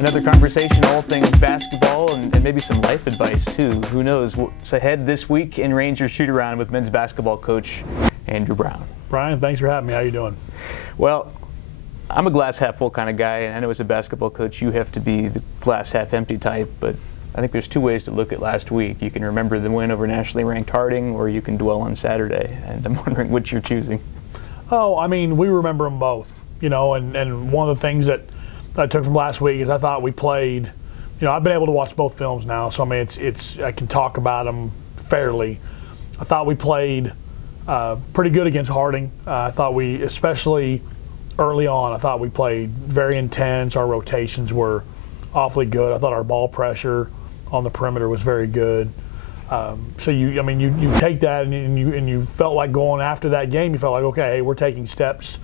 Another conversation, all things basketball, and maybe some life advice too. Who knows what's ahead this week in Rangers shoot-around with men's basketball coach Andrew Brown. Brian, thanks for having me. How you doing? Well, I'm a glass half full kind of guy, and I know as a basketball coach you have to be the glass half empty type, but I think there's two ways to look at last week. You can remember the win over nationally ranked Harding, or you can dwell on Saturday, and I'm wondering which you're choosing. Oh, I mean, we remember them both, and one of the things that I took from last week is I thought we played, I've been able to watch both films now, so I mean, I can talk about them fairly. I thought we played pretty good against Harding. I thought we, especially early on, I thought we played very intense. Our rotations were awfully good. I thought our ball pressure on the perimeter was very good. So you take that and you felt like going after that game, you felt like, okay, hey, we're taking steps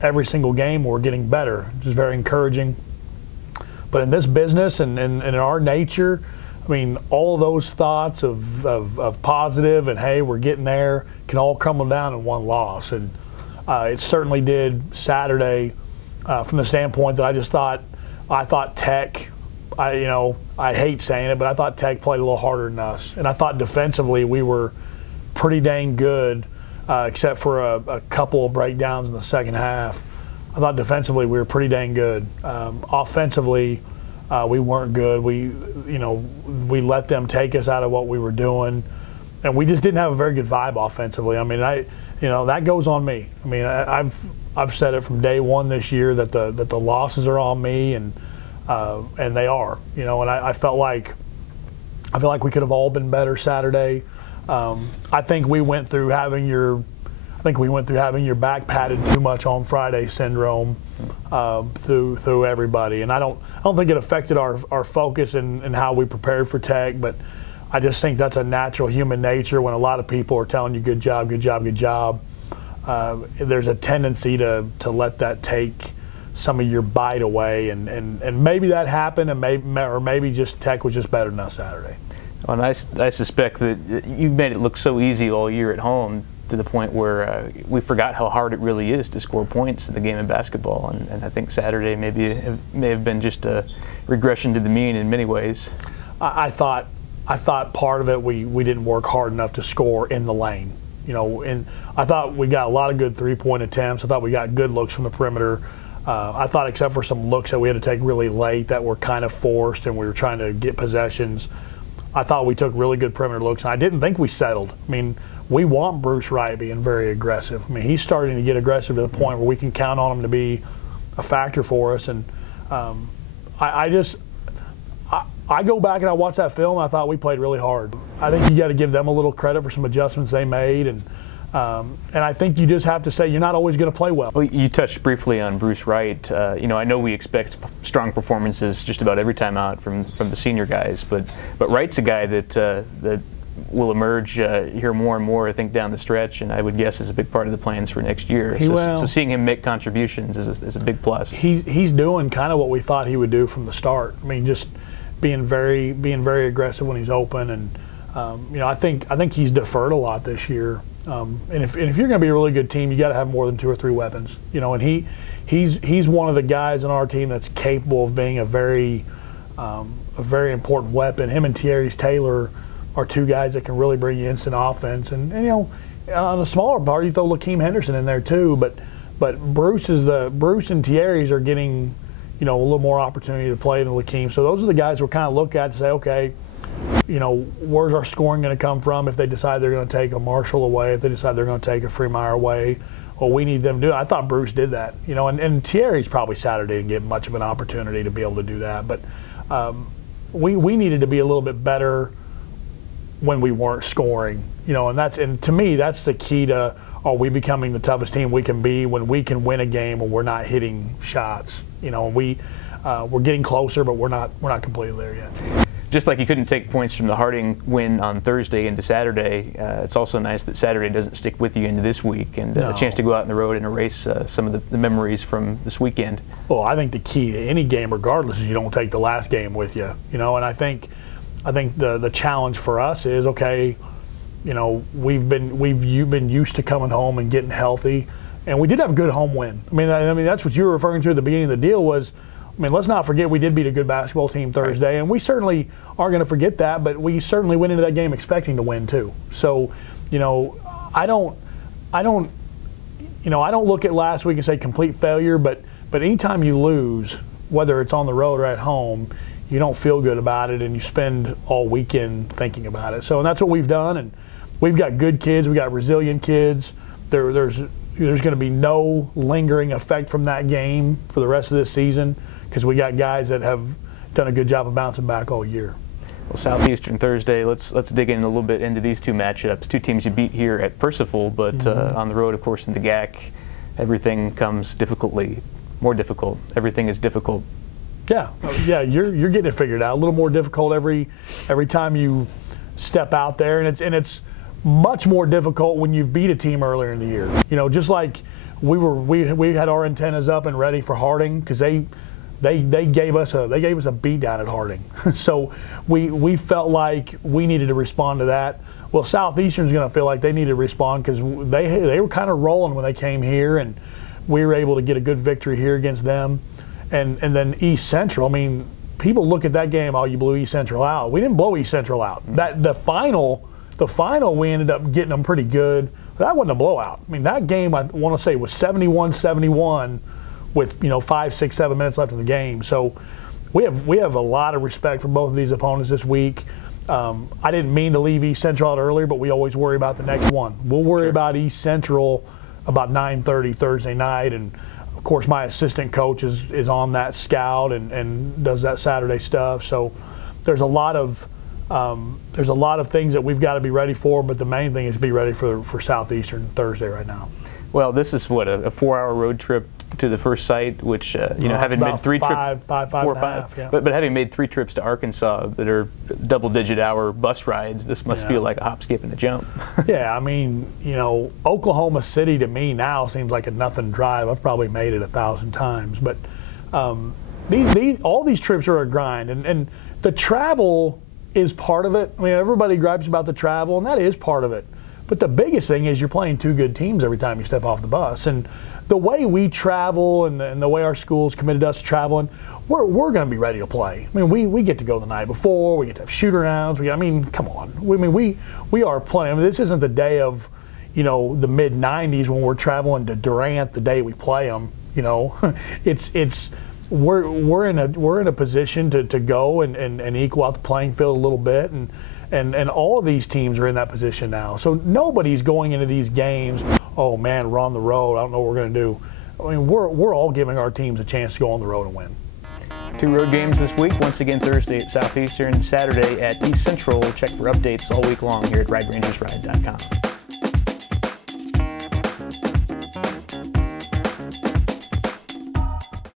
every single game, we're getting better. It was very encouraging. But in this business and in our nature, I mean, all of those thoughts of positive and, hey, we're getting there can all crumble down in one loss. And it certainly did Saturday from the standpoint that I thought Tech, I hate saying it, but I thought Tech played a little harder than us. And I thought defensively we were pretty dang good, except for a couple of breakdowns in the second half. I thought defensively we were pretty dang good. Offensively, we weren't good. We let them take us out of what we were doing, and we just didn't have a very good vibe offensively. I mean, that goes on me. I mean, I've said it from day one this year that the losses are on me, and they are. And I felt like we could have all been better Saturday. I think we went through having your back padded too much on Friday syndrome through everybody, and I don't think it affected our focus and how we prepared for Tech, but I just think that's a natural human nature when a lot of people are telling you good job, good job, good job. There's a tendency to let that take some of your bite away, and maybe that happened, and maybe just Tech was just better than us Saturday. Well, and I suspect that you've made it look so easy all year at home to the point where we forgot how hard it really is to score points in the game of basketball, and I think Saturday may have been just a regression to the mean in many ways. I thought part of it we didn't work hard enough to score in the lane. And I thought we got a lot of good three-point attempts. I thought we got good looks from the perimeter. I thought except for some looks that we had to take really late that were kind of forced and we were trying to get possessions, I thought we took really good perimeter looks, and I didn't think we settled. I mean, we want Bruce Wright being very aggressive. I mean, he's starting to get aggressive to the point where we can count on him to be a factor for us. And I go back and I watch that film, and I thought we played really hard. I think you got to give them a little credit for some adjustments they made, and I think you just have to say you're not always going to play well. Well, you touched briefly on Bruce Wright. I know we expect strong performances just about every time out from the senior guys, but Wright's a guy that will emerge here more and more, I think, down the stretch, and I would guess is a big part of the plans for next year. So seeing him make contributions is a big plus. He's doing kind of what we thought he would do from the start. I mean, just being very aggressive when he's open, and I think he's deferred a lot this year. And if you're going to be a really good team, you got to have more than 2 or 3 weapons. And he's one of the guys in our team that's capable of being a very important weapon. Him and Thierry Taylor are 2 guys that can really bring you instant offense. And on a smaller part, you throw Lakeem Henderson in there too. But Bruce and Thierry's are getting a little more opportunity to play than Lakeem. So those are the guys we'll kind of look at and say, okay, where's our scoring going to come from if they decide they're going to take a Marshall away, if they decide they're going to take a Freemeyer away. Well, we need them to do it. I thought Bruce did that, and Thierry's probably Saturday didn't get much of an opportunity to be able to do that. But we needed to be a little bit better when we weren't scoring, and to me that's the key to are we becoming the toughest team we can be when we can win a game when we're not hitting shots. We're getting closer, but we're not completely there yet. Just like you couldn't take points from the Harding win on Thursday into Saturday, it's also nice that Saturday doesn't stick with you into this week, and a chance to go out on the road and erase some of the memories from this weekend. Well, I think the key to any game, regardless, is you don't take the last game with you. And I think the challenge for us is, okay, you've been used to coming home and getting healthy. And we did have a good home win. I mean that's what you were referring to at the beginning of the deal was, I mean, let's not forget we did beat a good basketball team Thursday, and we certainly aren't going to forget that, but we certainly went into that game expecting to win too. So, I don't look at last week and say complete failure, but anytime you lose, whether it's on the road or at home, you don't feel good about it, and you spend all weekend thinking about it. So, and that's what we've done, and we've got good kids, we got resilient kids. There's going to be no lingering effect from that game for the rest of this season because we got guys that have done a good job of bouncing back all year. Well, Southeastern Thursday, let's dig in a little bit into these two matchups. Two teams you beat here at Percival, but on the road, of course, in the GAC, everything comes more difficult. Everything is difficult. Yeah, you're getting it figured out. A little more difficult every time you step out there, and it's much more difficult when you've beat a team earlier in the year. Just like we had our antennas up and ready for Harding because they gave us a beat down at Harding. So we felt like we needed to respond to that. Well, Southeastern's going to feel like they need to respond because they were kind of rolling when they came here, and we were able to get a good victory here against them. And then East Central, I mean, people look at that game, oh, you blew East Central out. We didn't blow East Central out. The final we ended up getting them pretty good. That wasn't a blowout. I mean, that game I want to say was 71-71 with 5, 6, 7 minutes left in the game. So we have a lot of respect for both of these opponents this week. I didn't mean to leave East Central out earlier, but we always worry about the next one. We'll worry about East Central about 9:30 Thursday night, and of course my assistant coach is on that scout and does that Saturday stuff. So there's a lot of things that we've got to be ready for, but the main thing is to be ready for Southeastern Thursday right now. Well, this is what, a 4-hour road trip to the first site, which having made three trips, 4 or 5, yeah. but having made 3 trips to Arkansas that are double-digit hour bus rides, this must feel like a hop, skip, and a jump. Yeah, I mean, Oklahoma City to me now seems like a nothing drive. I've probably made it 1,000 times, but all these trips are a grind, and the travel is part of it. I mean, everybody gripes about the travel, and that is part of it. But the biggest thing is you're playing 2 good teams every time you step off the bus. And the way we travel and the way our school's committed us to traveling, we're going to be ready to play. I mean, we get to go the night before. We get to have shoot-arounds. Come on. We are playing. I mean, this isn't the day of, the mid-'90s when we're traveling to Durant the day we play them. We're in a position to go and equal out the playing field a little bit, and all of these teams are in that position now. So nobody's going into these games, oh man, we're on the road, I don't know what we're going to do. I mean, we're all giving our teams a chance to go on the road and win. 2 road games this week, once again Thursday at Southeastern, Saturday at East Central. Check for updates all week long here at RideRangersRide.com.